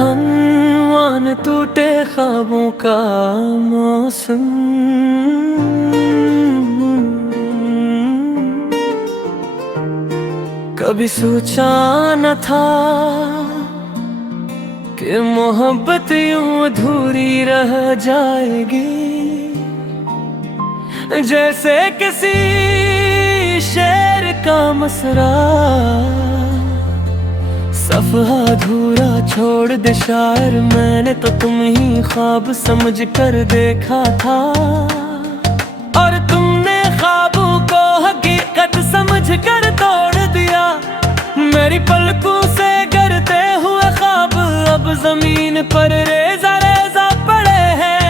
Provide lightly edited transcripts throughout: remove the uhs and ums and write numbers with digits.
मान टूटे ख्वाबों का मौसम, कभी सोचा न था कि मोहब्बत यूं अधूरी रह जाएगी। जैसे किसी शेर का मसरा, सफ़ा अधूरा छोड़ दे शायर, मैंने तो तुम ही ख्वाब समझ कर देखा था। और तुमने ख्वाबों को हकीकत समझ कर तोड़ दिया। मेरी पलकों से गिरते हुए ख्वाब अब जमीन पर रेजा रेजा पड़े हैं।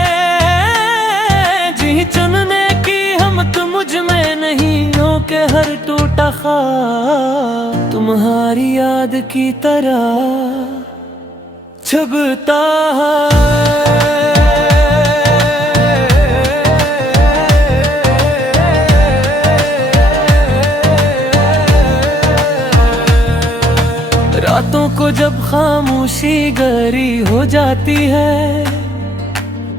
जी चुनने की हिम्मत मुझ में नहीं हो के हर टूटा ख्वाब तुम्हारी याद की तरह छुपता है। रातों को जब खामोशी गहरी हो जाती है,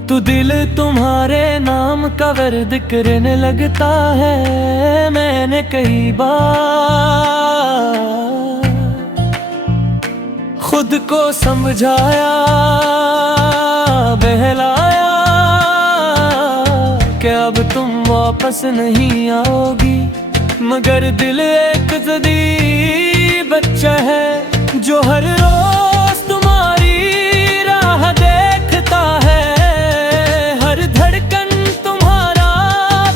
तो दिल तुम्हारे नाम का वर्द करने लगता है। मैंने कई बार खुद को समझाया, बहलाया कि अब तुम वापस नहीं आओगी, मगर दिल एक ज़िद्दी बच्चा है जो हर रोज तुम्हारी राह देखता है। हर धड़कन तुम्हारा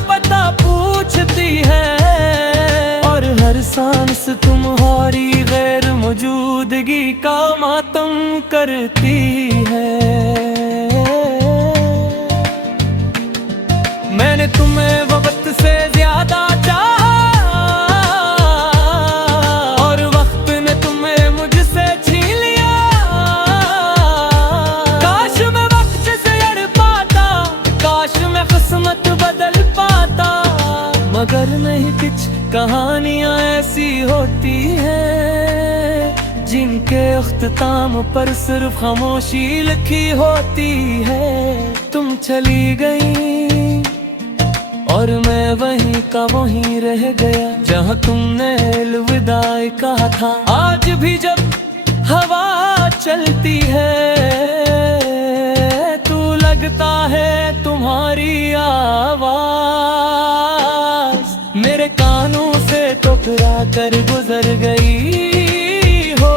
पता पूछती है, और हर सांस तुम्हारी गैर मौजूदगी का मातम करती है। मैंने तुम्हें वक्त से ज्यादा मगर नहीं, कुछ कहानियां ऐसी होती हैं जिनके अख्ताम पर सिर्फ खामोशी लिखी होती है। तुम चली गई और मैं वहीं का वहीं रह गया, जहां तुमने अलविदाई कहा था। आज भी जब हवा चलती है तो लगता है तुम्हारी आवाज मेरे कानों से टकरा कर गुजर गई हो।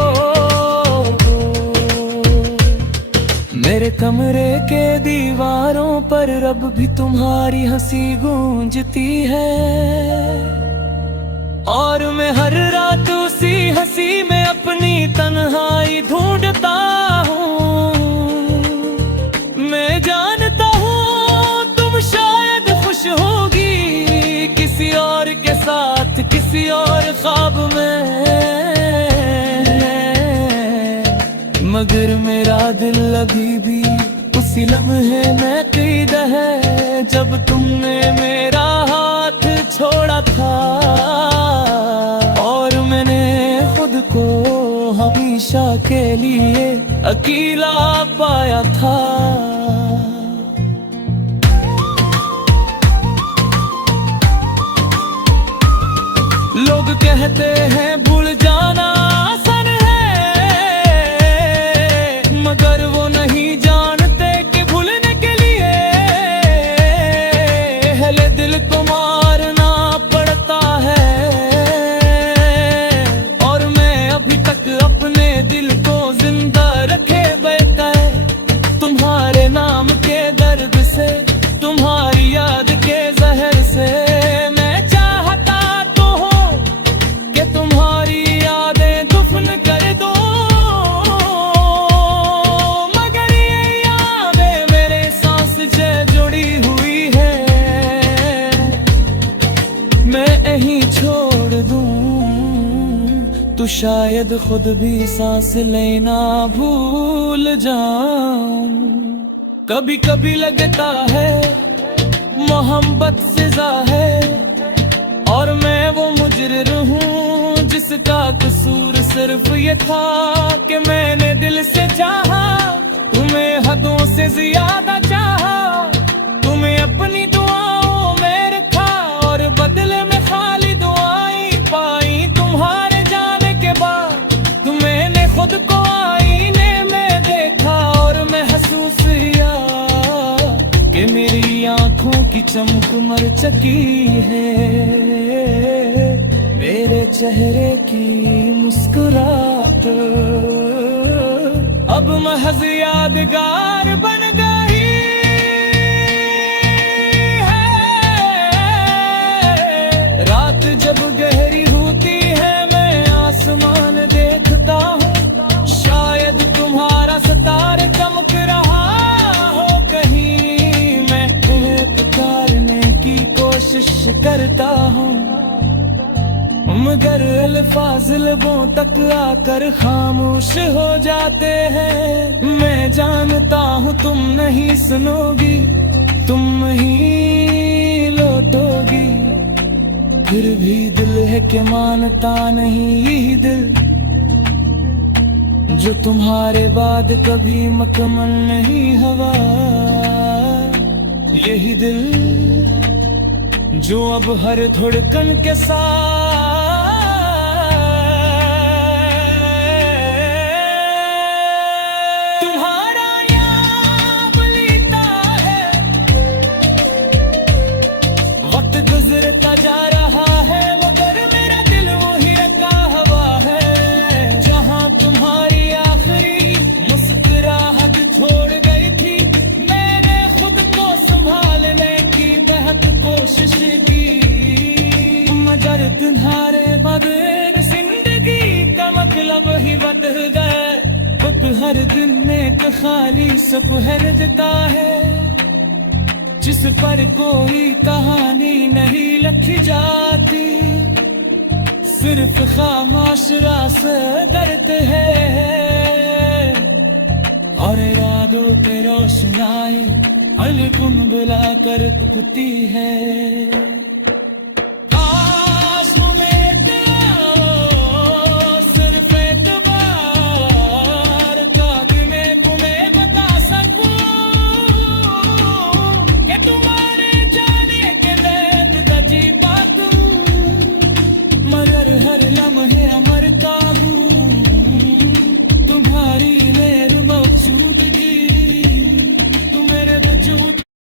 मेरे कमरे के दीवारों पर अब भी तुम्हारी हंसी गूंजती है, और मैं हर रात उसी हंसी में अपनी तन्हाई ढूंढता हूँ। मैं जानता हूँ तुम शायद खुश होगी किसी और के साथ, किसी और ख्वाब में, मगर मेरा दिल अभी भी उसी लम्हे में कैद है जब तुमने मेरा हाथ छोड़ा था। और मैंने खुद को हमेशा के लिए अकेला पाया था। लोग कहते हैं भूल जाना आसान है, मगर वो नहीं जानते कि भूलने के लिए पहले दिल को मारना पड़ता है। और मैं अभी तक अपने दिल को जिंदा रखे बैठा है तुम्हारे नाम के दर्द से, तुम्हारी याद के जहर से। तुम्हारी यादें दफन कर दो, मगर ये यादें मेरे सांस से जुड़ी हुई है। मैं यहीं छोड़ दूं तो शायद खुद भी सांस लेना भूल जाऊं। कभी कभी लगता है मोहब्बत सजा है, और मैं वो मुजरिम हूँ जिसका कसूर सिर्फ ये था कि मैंने दिल से चाहा, तुम्हें हदों से ज्यादा चाहा। तुम्हें अपनी दुआओं में रखा और बदले में खाली दुआएं पाई। तुम्हारे जाने के बाद मैंने खुद को आईने में देखा और महसूस किया कि मेरी आंखों की चमक मर चुकी है, मेरे चेहरे की मुस्कुराहट अब महज यादगार बन गई है। रात जब गहरी होती है मैं आसमान देखता हूँ, शायद तुम्हारा सितारे चमक रहा हो कहीं। मैं तुम्हें पुकारने की कोशिश करता हूँ, मगर अल्फाज लबों तक आकर खामोश हो जाते हैं। मैं जानता हूँ तुम नहीं सुनोगी, तुम ही लौटोगी, फिर भी दिल है कि मानता नहीं यही दिल जो तुम्हारे बाद कभी मुकम्मल नहीं हुआ। यही दिल जो अब हर धड़कन के साथ तुम्हारा याद लेता है। वक्त गुजरता जा रहा है मगर मेरा दिल वही रखा हुआ है। जहां तुम्हारी आखिरी मुस्कुराहट छोड़ गई थी, मैंने खुद को संभालने की बेहद कोशिश की, मगर तुम्हारे बगैर जिंदगी का मतलब ही बदल गए। खुद हर दिन में एक खाली सपहर देता है, जिस पर कोई कहानी नहीं लिखी जाती, सिर्फ खामोश रास्ते दर्द है और इरादों पे रोशनाई अलगुन बुला कर तुकती है।